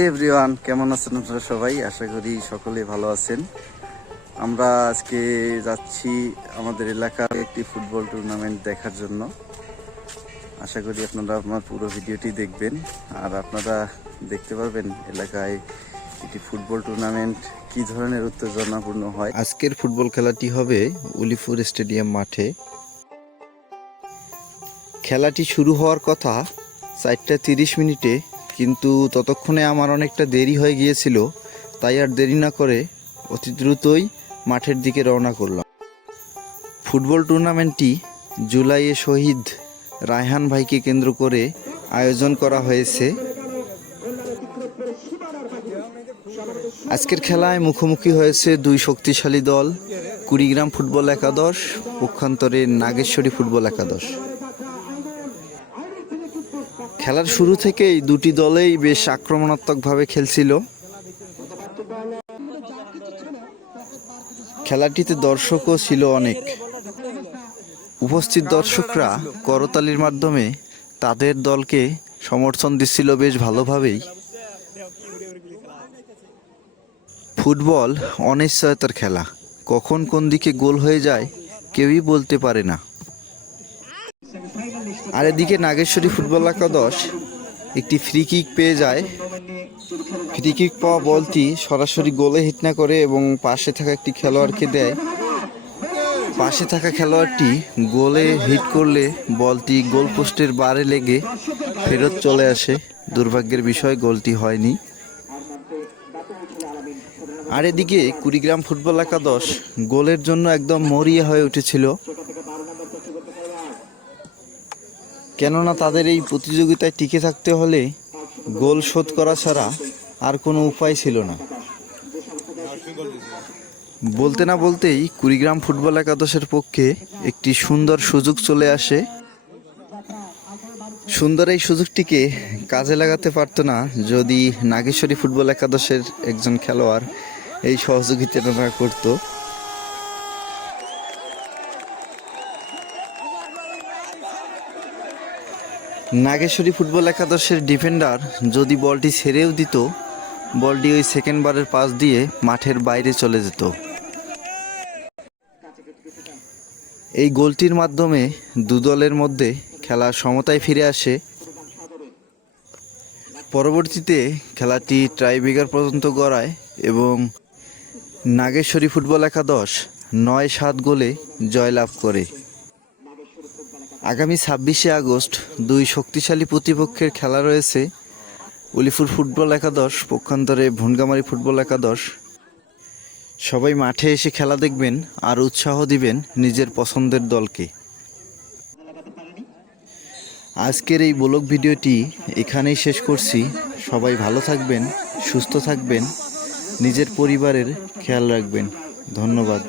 Everyone কেমন আছেন আপনারা সবাই? আশা করি সকলেই ভালো আছেন। আমরা আজকে যাচ্ছি আমাদের এলাকার একটি ফুটবল টুর্নামেন্ট দেখার জন্য। আশা করি আপনারা আমার পুরো ভিডিওটি দেখবেন। আর আপনারা দেখতে পারবেন এলাকায় একটি ফুটবল টুর্নামেন্ট কি ধরনের উত্তেজনাপূর্ণ হয়। আজকের ফুটবল খেলাটি হবে উলিপুর স্টেডিয়াম মাঠে। খেলাটি শুরু হওয়ার কথা চারটা তিরিশ মিনিটে কিন্তু ততক্ষণে আমার অনেকটা দেরি হয়ে গিয়েছিল, তাই আর দেরি না করে অতি দ্রুতই মাঠের দিকে রওনা করলাম। ফুটবল টুর্নামেন্টটি জুলাইয়ে শহীদ রায়হান ভাইকে কেন্দ্র করে আয়োজন করা হয়েছে। আজকের খেলায় মুখোমুখি হয়েছে দুই শক্তিশালী দল, কুড়িগ্রাম ফুটবল একাদশ, পক্ষান্তরে নাগেশ্বরী ফুটবল একাদশ। খেলার শুরু থেকেই দুটি দলেই বেশ আক্রমণাত্মকভাবে খেলছিল। খেলাটিতে দর্শকও ছিল অনেক। উপস্থিত দর্শকরা করতালির মাধ্যমে তাদের দলকে সমর্থন দিচ্ছিল বেশ ভালোভাবেই। ফুটবল অনিশ্চয়তার খেলা। কখন কোন দিকে গোল হয়ে যায় কেউই বলতে পারে না। আর এদিকে নাগেশ্বরী ফুটবল একাদশ, একটি ফ্রি কিক পেয়ে যায়। ফ্রি কিক পাওয়া বলটি সরাসরি গোলে হিট না করে এবং পাশে থাকা একটি খেলোয়াড়কে দেয়। পাশে থাকা খেলোয়াড়টি গোলে হিট করলে বলটি গোল পোস্টের বারে লেগে ফেরত চলে আসে। দুর্ভাগ্যের বিষয়, গোলটি হয়নি। আর এদিকে কুড়িগ্রাম ফুটবল একাদশ, গোলের জন্য একদম মরিয়া হয়ে উঠেছিল। কেননা তাদের এই প্রতিযোগিতায় টিকে থাকতে হলে গোল শোধ করা ছাড়া আর কোনো উপায় ছিল না। বলতে না বলতেই কুড়িগ্রাম ফুটবল একাদশের পক্ষে একটি সুন্দর সুযোগ চলে আসে। সুন্দর এই সুযোগটিকে কাজে লাগাতে পারতো না যদি নাগেশ্বরী ফুটবল একাদশের একজন খেলোয়াড় এই সহযোগিতাটা না করতো। নাগেশ্বরী ফুটবল একাদশের ডিফেন্ডার যদি বলটি ছেড়েও দিত, বলটি ওই সেকেন্ড বারের পাস দিয়ে মাঠের বাইরে চলে যেত। এই গোলটির মাধ্যমে দু দলের মধ্যে খেলার সমতায় ফিরে আসে। পরবর্তীতে খেলাটি ট্রাইবেগার পর্যন্ত গড়ায় এবং নাগেশ্বরী ফুটবল একাদশ নয় সাত গোলে জয়লাভ করে। আগামী ছাব্বিশে আগস্ট দুই শক্তিশালী প্রতিপক্ষের খেলা রয়েছে। উলিপুর ফুটবল একাদশ, পক্ষান্তরে ভুনগামারি ফুটবল একাদশ। সবাই মাঠে এসে খেলা দেখবেন, আর উৎসাহ দিবেন নিজের পছন্দের দলকে। আজকের এই ব্লগ ভিডিওটি এখানেই শেষ করছি। সবাই ভালো থাকবেন, সুস্থ থাকবেন, নিজের পরিবারের খেয়াল রাখবেন। ধন্যবাদ।